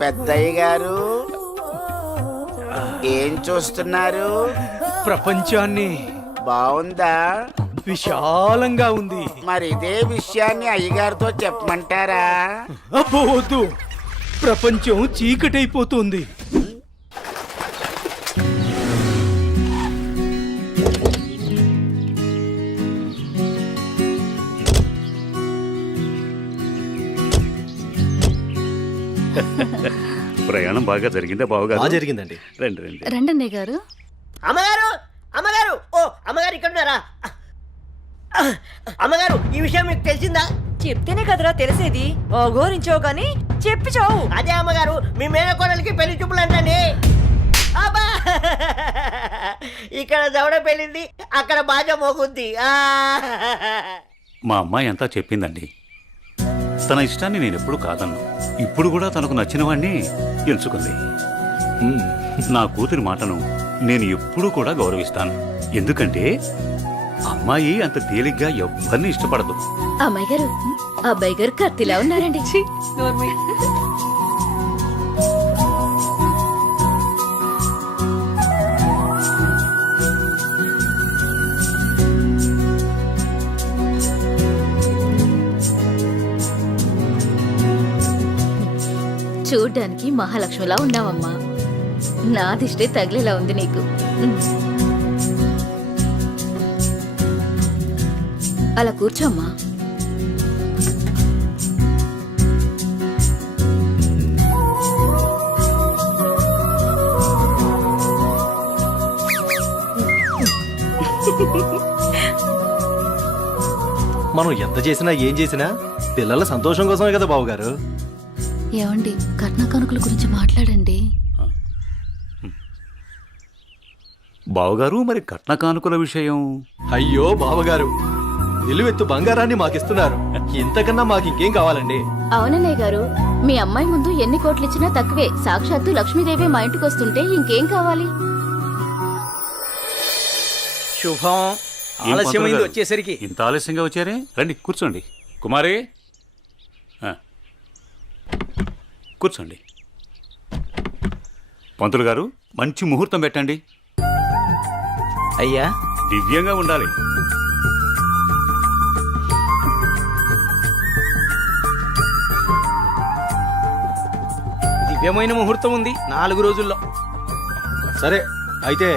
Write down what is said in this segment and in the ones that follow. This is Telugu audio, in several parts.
పెద్దయ్య గారు ఏం చూస్తున్నారు? ప్రపంచాన్ని. బాగుందా? విశాలంగా ఉంది. మరి ఇదే విషయాన్ని అయ్యగారితో చెప్పమంటారా? అబ్బో వద్దు, ప్రపంచం చీకటైపోతుంది. ప్రయాణం బాగా జరిగిందా బావగారు? జరిగిందండి. రండి రండి. రండన్నయ్య గారు. అమ్మగారు, అమ్మగారు, ఓ అమ్మగారు ఇక్కడ ఉన్నారా? అమ్మగారు, ఈ విషయం మీకు తెలిసిందా? చెప్తేనే కదరా తెలిసేది. ఓగోరించో గాని చెప్పి చావు. అదే అమ్మగారు, మీ మేనకోడలికి పెళ్లి చూపులు అంటండి. అబ్బా, ఇక్కడ దవడ పెళ్ళింది, అక్కడ బాజ మోగుద్ది. మా అమ్మాయి అంతా చెప్పిందండి. తన ఇష్టాన్ని నేను ఎప్పుడు కాదన్ను. ఇప్పుడు కూడా తనకు నచ్చిన వాడిని ఎంచుకుంది. నా కూతురి మాటను నేను ఎప్పుడూ కూడా గౌరవిస్తాను. ఎందుకంటే అమ్మాయి అంత తేలిగ్గా ఎవ్వరిని ఇష్టపడదు. అమ్మాయి గారు, అబ్బాయి గారు కత్తిలా ఉన్నారండి. చూడ్డానికి మహాలక్ష్మిలా ఉన్నావమ్మా. నా దిష్టే తగిలేలా ఉంది నీకు. అలా కూర్చోమ్మా. మనం ఎంత చేసినా ఏం చేసినా పిల్లల సంతోషం కోసమే కదా బావగారు. ఏమండి, కట్న కానుకల గురించి మాట్లాడండి. బావగారు, మరి కట్న కానుకల విషయం? అయ్యో బావగారు, నిలువెత్తు బంగారాన్ని మాకిస్తున్నారు. ఇంతకన్నా మాకింకేం కావాలండి? అవునన్నయ్య గారు, మీ అమ్మాయి ముందు ఎన్ని కోట్లు ఇచ్చినా తక్కువే. సాక్షాత్తు లక్ష్మీదేవి మా ఇంటికి వస్తుంటే ఇంకేం కావాలి? శుభం. ఆలస్యమైంది వచ్చేసరికి. ఇంత ఆలస్యంగా వచ్చారే? రండి కూర్చోండి. కుమారి కూర్చోండి. పంతులు గారు, మంచి ముహూర్తం పెట్టండి. అయ్యా, దివ్యంగా ఉండాలి. దివ్యమైన ముహూర్తం ఉంది 4 రోజుల్లో. సరే అయితే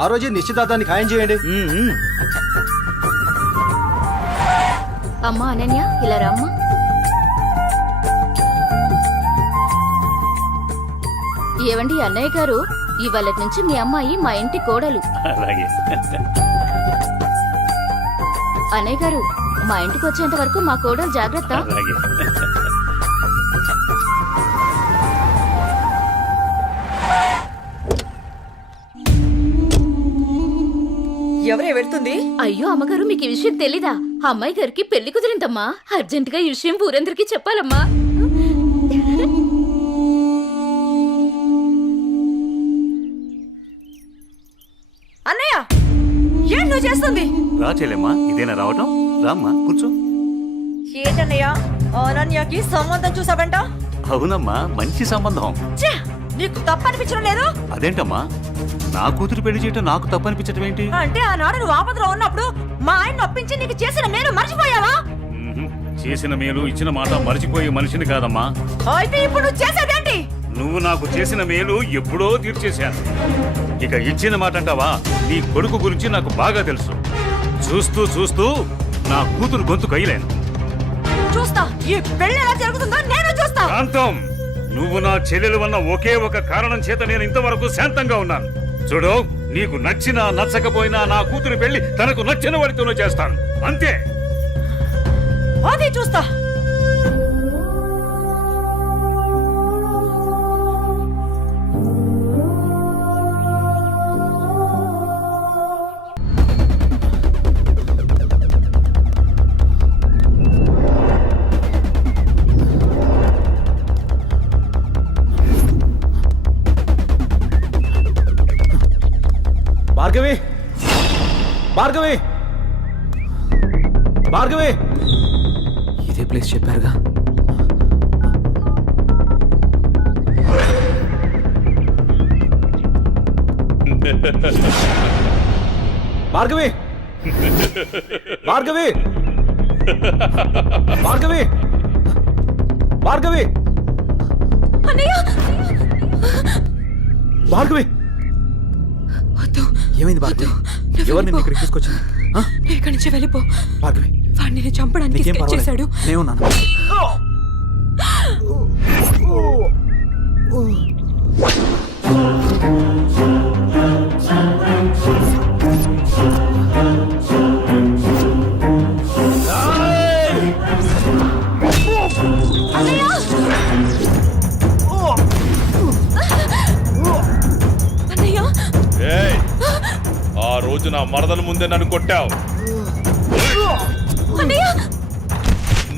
ఆ రోజే నిశ్చితార్థాన్ని ఖాయం చేయండి. అమ్మా అనన్య, ఇలా రామ్మా. ఏవండి అన్నయ్య గారు, ఇవాళ నుంచి మీ అమ్మాయి మా ఇంటి కోడలు. అలాగే. అన్నయ్య గారు, మా ఇంటికి వచ్చేంత వరకు మా కోడలు జాగ్రత్త. అలాగే. ఎవరే వెళ్తుంది? అయ్యో అమ్మగారు, మీకు ఈ విషయం తెలీదా? అమ్మాయి గారికి పెళ్లి కుదిరిందమ్మా. అర్జెంటుగా ఈ విషయం ఊరందరికీ చెప్పాలమ్మా. అన్నయ్య, ఏం నువ్వు చేస్తుంది? రా చెల్లెమ్మా, ఇదేనా రావటం? రామ్మా కూర్చో. ఏంటన్నయ్య, అనన్యకి సంబంధం చూసావంట? అవునమ్మా, మంచి సంబంధం. ఛే, నీకు తప్పనిపించడం లేదు? అదేంటమ్మా, నా కూతురు పెళ్లి చేయటం నాకు తప్పనిపించటం ఏంటి? అంటే ఆనాడు నువ్వు ఆపదలో ఉన్నప్పుడు మా ఆయన నొప్పించి నీకు చేసిన మేలు మర్చిపోయావా? చేసిన మేలు ఇచ్చిన మాట మర్చిపోయే మనిషిని కాదమ్మా. అయితే ఇప్పుడు నువ్వు చేసేదేంటి? నువ్వు నాకు చేసిన మేలు ఎప్పుడో తీర్చేశాను. ఇక ఇచ్చిన మాట అంటావా? నీ కొడుకు గురించి నాకు బాగా తెలుసు. చూస్తూ చూస్తూ నా కూతురు గొంతు కయ్యలేను. చూస్తా, ఈ పెళ్లి ఎలా జరుగుతుందో నేను చూస్తా. శాంతం, నువ్వు నా చెల్లెలు వల్ల ఒకే ఒక కారణం చేత నేను ఇంతవరకు శాంతంగా ఉన్నాను. చూడు, నీకు నచ్చినా నచ్చకపోయినా నా కూతురు పెళ్లి తనకు నచ్చిన వాడితోనే చేస్తాను, అంతే. అది చూస్తా. భార్గవి ఇదే ప్లేస్ చెప్పారుగా. భార్గవి భార్గవి భార్గవి భార్గవి అన్నయ్య భార్గవి వద్దు, ఏమైంది భార్గవి? నువ్వు ఎవరు నిన్ను వెళ్ళిపో. ఇక్కడికి తీసుకొచ్చింది? ఆ? నువ్వు ఇక్కడి నుంచి వెళ్ళిపో. భార్గవి వాడిని నేను చంపడానికి నీకేం స్కెచ్ చేశాడు. పర్వాలేదు, నేనున్నాను. అన్నయ్య ఏయ్, ఆ రోజు నా మరదల ముందే నన్ను కొట్టావు. అన్నయ్య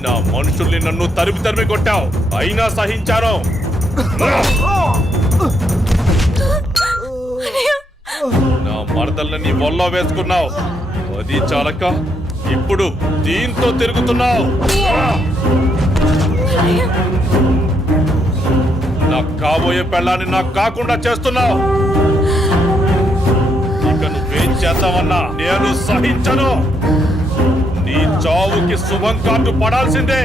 నా మనుషుల్ని నన్ను తరిమి తరిమి కొట్టావు, అయినా సహించాను. నా మరదల్ని నీ ఒళ్ళో వేసుకున్నావు, అది చాలక ఇప్పుడు దీంతో తిరుగుతున్నావు. నాకు కాబోయే పెళ్ళాన్ని నాకు కాకుండా చేస్తున్నావు. ఇక నువ్వేం చేద్దామన్నా నేను సహించను. నీ చావుకి శుభం కార్డు పడాల్సిందే.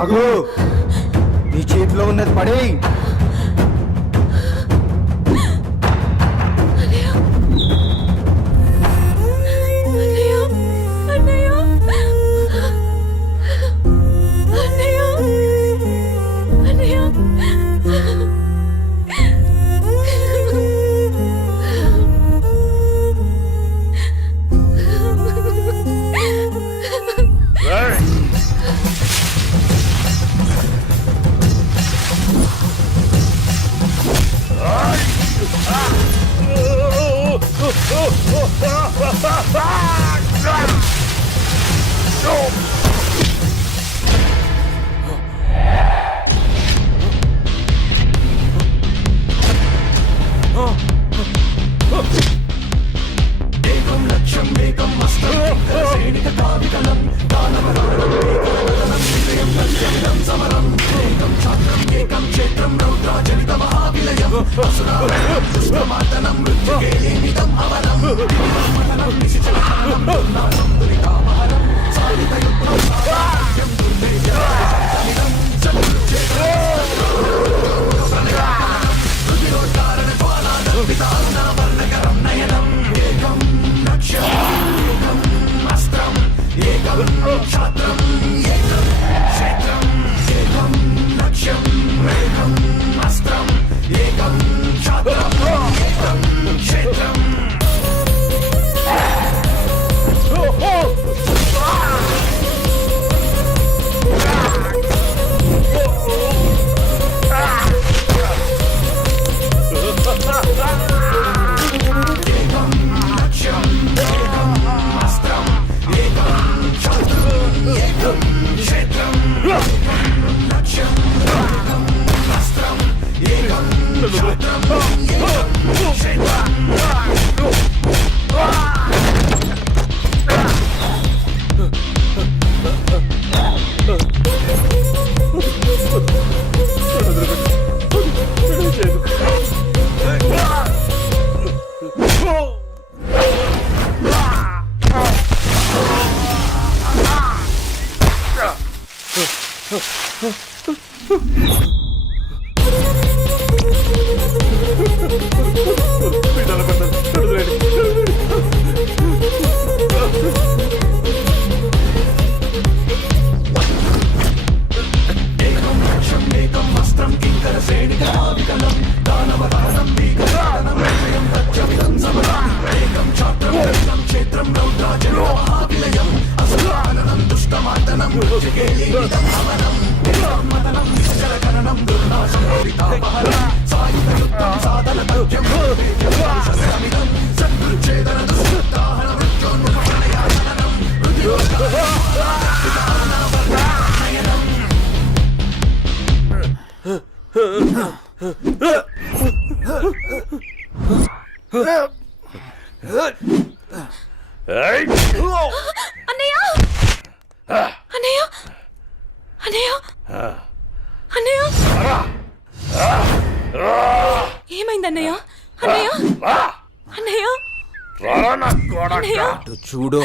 ఆగు, నీ చేతిలో ఉన్నది పడే. అన్నయ్య అన్నయ్య అన్నయ్య అన్నయ్య ఏమైంది అన్నయ్య అన్నయ్య అన్నయ్య అన్నయ్య అటు చూడు.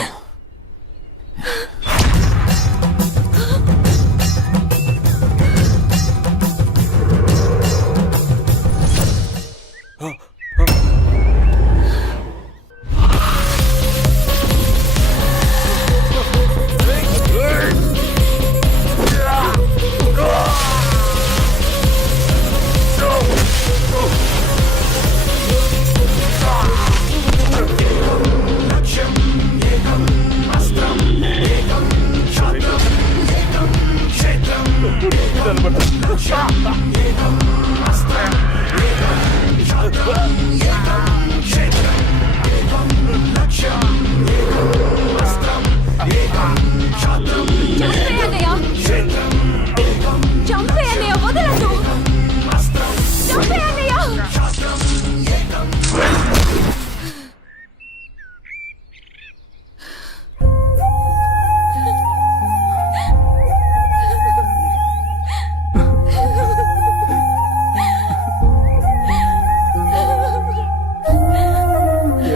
చంపే అన్నయ్య వదలదు చంపే అన్నయ్య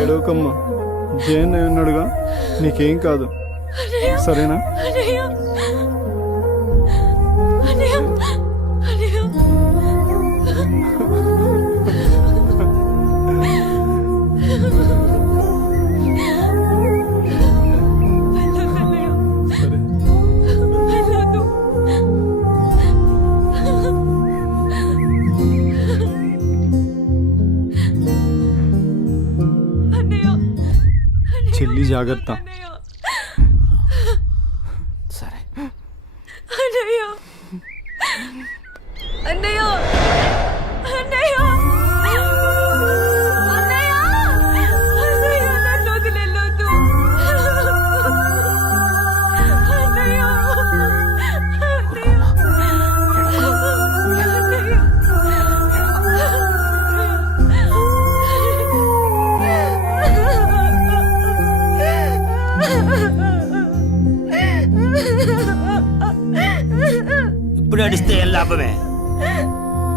ఏడవకమ్మా, జయన్ ఉన్నాడుగా, నీకేం కాదు, సరేనా? అన్నయ్య అన్నయ్య అన్నయ్య చెల్లి జాగ్రత్త. సరే. అన్నయ్య అన్నయ్య అన్నయ్య అన్నయ్య అన్నయ్య నన్ను వదిలేయొద్దు అన్నయ్య ఇప్పుడు అడిస్తే ఏం లాభమే?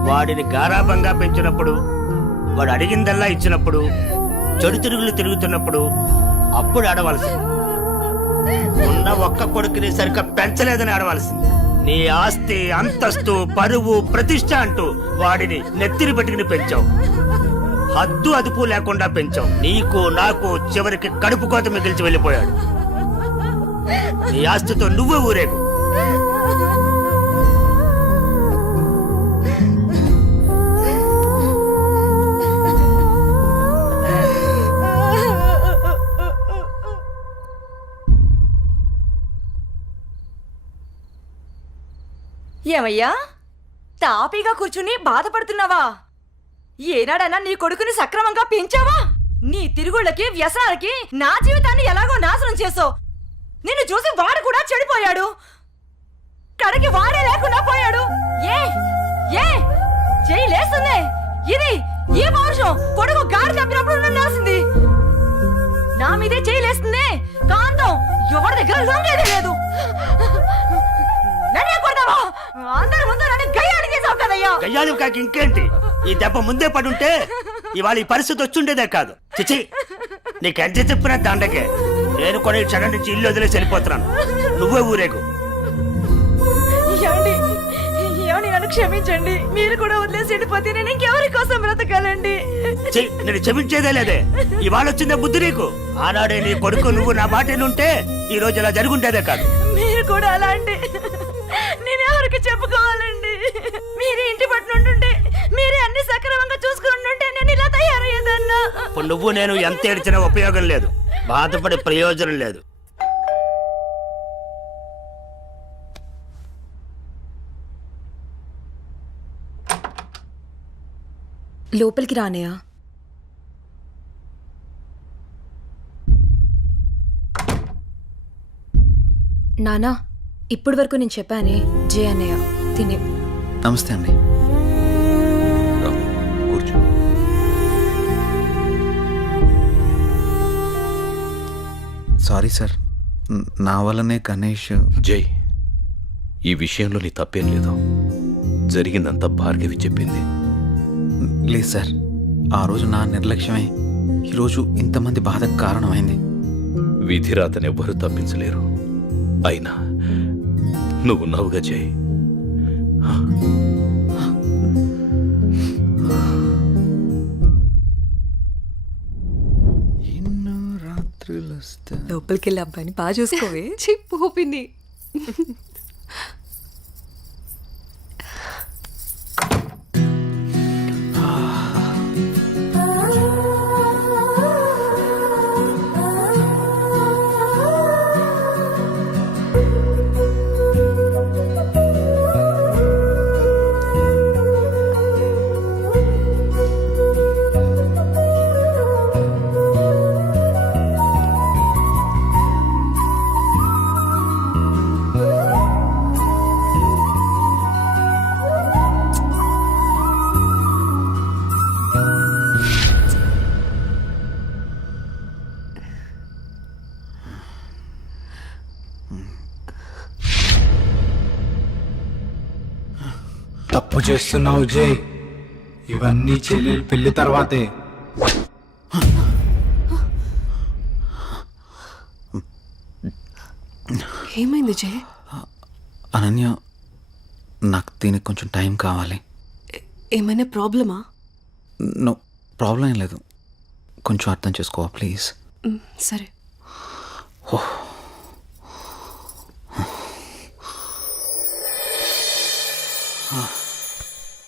వాడిని గారాబంగా పెంచినప్పుడు, వాడు అడిగిందల్లా ఇచ్చినప్పుడు, చెడు తిరుగులు తిరుగుతున్నప్పుడు అప్పుడు ఆడవలసింది. ఉన్న ఒక్క కొడుకుని సరిగ్గా పెంచలేదని ఆడవలసింది. నీ ఆస్తి, అంతస్తు, పరువు, ప్రతిష్ట అంటూ వాడిని నెత్తిని పెట్టుకుని పెంచావు. హద్దు అదుపు లేకుండా పెంచావు. నీకు నాకు చివరికి కడుపు కోత మిగిల్చి వెళ్ళిపోయాడు. నీ ఆస్తితో నువ్వే ఊరేగు. ఏమయ్యా, తాపీగా కూర్చుని బాధపడుతున్నావా? ఏనాడన్నా నీ కొడుకుని సక్రమంగా పెంచావా? నీ తిరుగుళ్ళకి, వ్యసనాలకి నా జీవితాన్ని ఎలాగో నాశనం చేసావు. నిన్ను చూసి వాడు కూడా చెడిపోయాడు. కడకి వాడే లేకుండా పోయాడు. ఏ ఏ చెయ్యి లేస్తుంది. ఇది ఈ పౌరుషం కొడుకు గాడి తప్పినప్పుడు ఉండాల్సింది. నా మీదే చెయ్యి లేస్తుంది. కాంతం ఎవరి దగ్గర లొంగేదే లేదు. నన్నే కొడతావా? అందరి ముందు నన్ను గయ్యాడి చేసావు కదయ్యా. గయ్యాలి కాకి ఇంకేంటి? ఈ దెబ్బ ముందే పడుంటే ఇవాళ ఈ పరిస్థితి వచ్చుండేదే కాదు. చిచి, నీకెంత చెప్పినా దండకే. నేను కూడా ఈ క్షణం నుంచి ఇల్లు వదిలేసి వెళ్ళిపోతున్నాను. నువ్వే ఊరేగు. ఏమండి, నన్ను క్షమించండి. మీరు కూడా వదిలేసి వెళ్ళిపోతే నేను ఇంకెవరి కోసం బ్రతకాలండి? నేను క్షమించేదే లేదే. ఇవాళ వచ్చిందే బుద్ధి నీకు. ఆనాడే నీ కొడుకు నువ్వు నా మాట ఉంటే ఈ రోజు ఇలా జరుగుండేదే కాదు. మీరు కూడా అలాంటి నేను ఎవరికి చెప్పుకోవాలండి? మీరే ఇంటి పట్టునుంటుంటే, మీరే అన్ని సక్రమంగా చూసుకుంటుంటే నేను ఇలా తయారయ్యేదన్నా. ఇప్పుడు నువ్వు నేను ఎంత ఏడ్చినా ఉపయోగం లేదు. బాధపడే ప్రయోజనం లేదు. లోపలికి రానయా? నానా, ఇప్పటి వరకు నేను చెప్పానే జే అన్నయ్య తినే. నమస్తే అండి. కూర్చో. సారీ సార్, నా వల్లనే గణేష్. జై, ఈ విషయంలో నీ తప్పేం లేదు. జరిగిందంతా భార్గవి చెప్పింది. లేదు సార్, ఆ రోజు నా నిర్లక్ష్యమే ఈరోజు ఇంతమంది బాధకు కారణమైంది. విధిరాతనెవ్వరూ తప్పించలేరు. అయినా నువ్వున్నావుగా జై. ఎన్నో రాత్రులు వస్తా. లోపలికి వెళ్ళి అబ్బాయిని బాగా చూసుకోవే. చిప్పు పిన్ని. తప్పు చేస్తున్నావు జై. ఇవన్నీ చెల్లెలు పెళ్లి తర్వాతే. ఏమైంది జే? అనన్య, నాకు దీనికి కొంచెం టైం కావాలి. ఏమైనా ప్రాబ్లమా? నో ప్రాబ్లం ఏం లేదు, కొంచెం అర్థం చేసుకోవా ప్లీజ్. సరే. ఓ